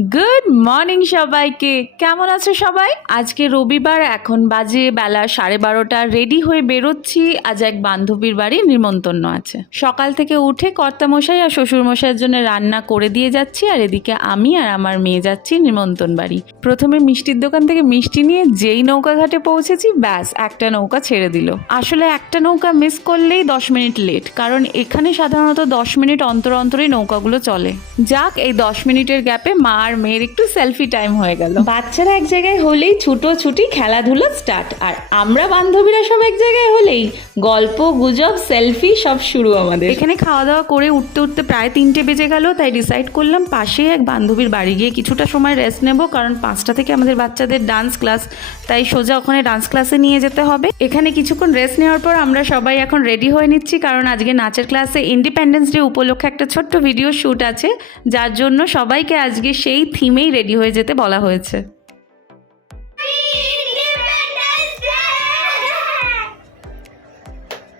Good morning সবাইকে। কেমন আছো সবাই? আজকে রবিবার, এখন বাজে বেলা সাড়ে বারোটা। রেডি হয়ে বেরোচ্ছি। আজ এক বান্ধবীর বাড়ি নিমন্ত্রণ আছে। সকাল থেকে উঠে কর্তামশাই আর শ্বশুর শ্বশুরমশাইয়ের জন্য রান্না করে দিয়ে যাচ্ছি আর এদিকে আমি আর আমার মেয়ে যাচ্ছি নিমন্ত্রণ বাড়ি। প্রথমে মিষ্টির দোকান থেকে মিষ্টি নিয়ে যেই নৌকা ঘাটে পৌঁছেছি, ব্যাস, একটা নৌকা ছেড়ে দিল। আসলে একটা নৌকা মিস করলেই দশ মিনিট লেট কারণ এখানে সাধারণত দশ মিনিট অন্তর অন্তরে নৌকাগুলো চলে। যাক, এই দশ মিনিটের গ্যাপে মা আর মেয়ের একটু সেলফি টাইম হয়ে গেল। বাচ্চারা এক জায়গায় হলেই ছুটোছুটি, খেলাধুলা স্টার্ট আর আমরা বান্ধবীরা সব এক জায়গায় হলেই গল্প, গুজব সেলফি সব শুরু আমাদের। এখানে খাওয়া দাওয়া করে উঠতে উঠতে প্রায় তিনটে বেজে গেল, তাই ডিসাইড করলাম পাশেই এক বান্ধবীর বাড়ি গিয়ে কিছুটা সময় রেস্ট নেব, কারণ পাঁচটা থেকে আমাদের বাচ্চাদের ডান্স ক্লাস তাই সোজা ওখানে ডান্স ক্লাসে নিয়ে যেতে হবে। এখানে কিছুক্ষণ রেস্ট নেওয়ার পর আমরা সবাই এখন রেডি হয়ে নিচ্ছি, কারণ আজকে নাচের ক্লাসে ইন্ডিপেন্ডেন্স ডে উপলক্ষে একটা ছোট্ট ভিডিও শ্যুট আছে, যার জন্য সবাইকে আজকে সেই থিমেই রেডি হয়ে যেতে বলা হয়েছে।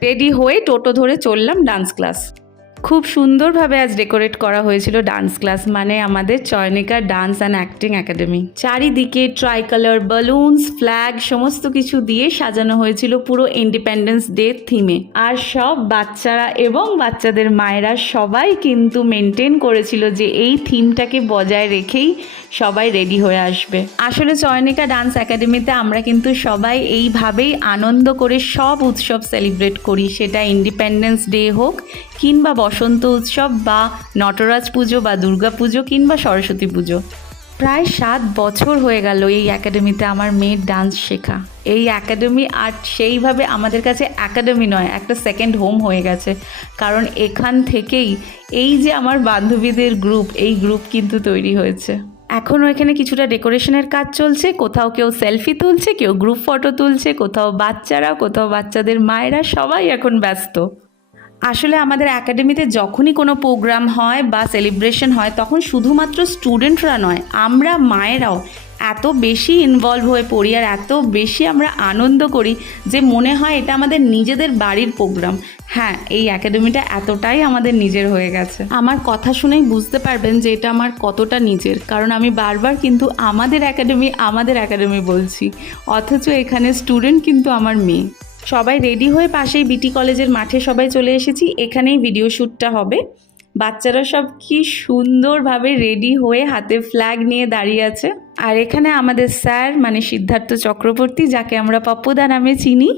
রেডি হয়ে টোটো ধরে চললাম ডান্স ক্লাস। খুব সুন্দরভাবে আজ ডেকোরেট করা হয়েছিল ডান্স ক্লাস মানে আমাদের Chayanika dance and acting academy চারিদিকে ট্রাই কালার বালুনস ফ্ল্যাগ সমস্ত কিছু দিয়ে সাজানো হয়েছিল পুরো ইন্ডিপেন্ডেন্স ডে থিমে আর সব বাচ্চারা এবং বাচ্চাদের মায়েরা সবাই কিন্তু মেনটেন করেছিল যে এই থিমটাকে বজায় রেখেই সবাই রেডি হয়ে আসবে। আসলে চয়নিকা ডান্স একাডেমিতে আমরা কিন্তু সবাই এইভাবেই আনন্দ করে সব উৎসব সেলিব্রেট করি, সেটা ইন্ডিপেন্ডেন্স ডে হোক কিংবা বসন্ত উৎসব বা নটরাজ পুজো বা দুর্গা পুজো কিংবা সরস্বতী পুজো। প্রায় সাত বছর হয়ে গেল এই একাডেমিতে আমার মেয়ের ডান্স শেখা। এই একাডেমি আর সেইভাবে আমাদের কাছে একাডেমি নয়, একটা সেকেন্ড হোম হয়ে গেছে। কারণ এখান থেকেই এই যে আমার বান্ধবীদের গ্রুপ এই গ্রুপ কিন্তু তৈরি হয়েছে। এখনও এখানে কিছুটা ডেকোরেশনের কাজ চলছে, কোথাও কেউ সেলফি তুলছে, কেউ গ্রুপ ফটো তুলছে, কোথাও বাচ্চারা কোথাও বাচ্চাদের মায়েরা সবাই এখন ব্যস্ত। আসলে আমাদের একাডেমিতে যখনই কোনো প্রোগ্রাম হয় বা সেলিব্রেশন হয়, তখন শুধুমাত্র স্টুডেন্টরা নয়, আমরা মায়েরাও এত বেশি ইনভলভ হয়ে পড়ি আর এত বেশি আমরা আনন্দ করি যে মনে হয় এটা আমাদের নিজেদের বাড়ির প্রোগ্রাম হ্যাঁ এই একাডেমিটা এতটাই আমাদের নিজের হয়ে গেছে। আমার কথা শুনেই বুঝতে পারবেন যে এটা আমার কতটা নিজের, কারণ আমি বারবার কিন্তু আমাদের একাডেমি আমাদের একাডেমি বলছি। অথচ এখানে স্টুডেন্ট কিন্তু আমার মেয়ে। সবাই রেডি হয়ে পাশেই বিটি কলেজের মাঠে সবাই চলে এসেছি। এখানেই ভিডিও শ্যুটটা হবে। বাচ্চারা সব কি সুন্দরভাবে রেডি হয়ে হাতে ফ্ল্যাগ নিয়ে দাঁড়িয়ে আছে। আর এখানে আমাদের স্যার মানে সিদ্ধার্থ চক্রবর্তী, যাকে আমরা পপ্পুদা নামে চিনি,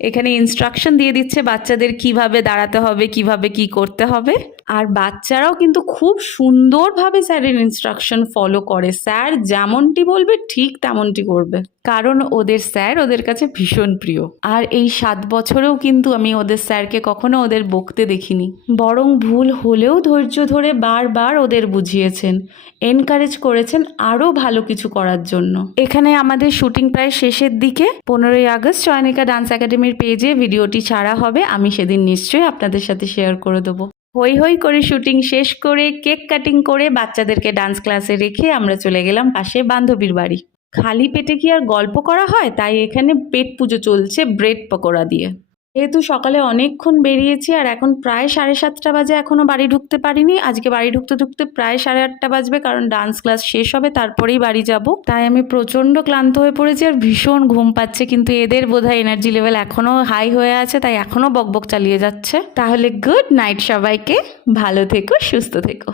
এখানে ইনস্ট্রাকশন দিয়ে দিচ্ছে বাচ্চাদের কীভাবে দাঁড়াতে হবে, কীভাবে কি করতে হবে। আর বাচ্চারাও কিন্তু খুব সুন্দরভাবে স্যারের ইনস্ট্রাকশন ফলো করে। স্যার যেমনটি বলবে, ঠিক তেমনটি করবে। কারণ ওদের স্যার ওদের কাছে ভীষণ প্রিয়। আর এই সাত বছরেও কিন্তু আমি ওদের স্যারকে কখনো ওদের বকতে দেখিনি। বরং ভুল হলেও ধৈর্য ধরে বারবার ওদের বুঝিয়েছেন। এনকারেজ করেছেন আরও ভালো কিছু করার জন্য। এখানে আমাদের শুটিং প্রায় শেষের দিকে। পনেরোই আগস্ট চয়নিকা ডান্স একাডেমির পেজে ভিডিওটি ছাড়া হবে। আমি সেদিন নিশ্চয়ই আপনাদের সাথে শেয়ার করে দেবো। হই হই করে শুটিং শেষ করে, কেক কাটিং করে বাচ্চাদেরকে ডান্স ক্লাসে রেখে আমরা চলে গেলাম পাশে বান্ধবীর বাড়ি। খালি পেটে কি আর গল্প করা হয়? তাই এখানে পেট পুজো চলছে ব্রেড পকোড়া দিয়ে। যেহেতু সকালে অনেকক্ষণ বেরিয়েছি আর এখন প্রায় সাড়ে সাতটা বাজে এখনও বাড়ি ঢুকতে পারিনি। আজকে বাড়ি ঢুকতে ঢুকতে প্রায় সাড়ে আটটা বাজবে কারণ ডান্স ক্লাস শেষ হবে, তারপরেই বাড়ি যাব। তাই আমি প্রচণ্ড ক্লান্ত হয়ে পড়েছি আর ভীষণ ঘুম পাচ্ছে, কিন্তু এদের বোধহয় এনার্জি লেভেল এখনও হাই হয়ে আছে, তাই এখনও বকবক চালিয়ে যাচ্ছে। তাহলে গুড নাইট সবাইকে, ভালো থেকো, সুস্থ থেকো।